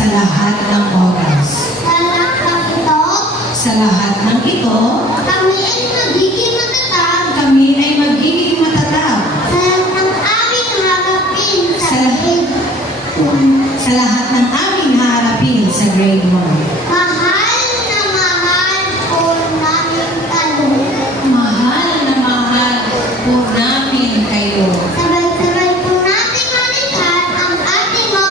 sa lahat ng oras. Sa lahat ng ito, Sa lahat ng ito, kami ay magiging matatag kami ay magiging matatag sa lahat ng aming harapin sa Sa lahat. grade sa lahat ng aming haharapin sa grade 1. Mahal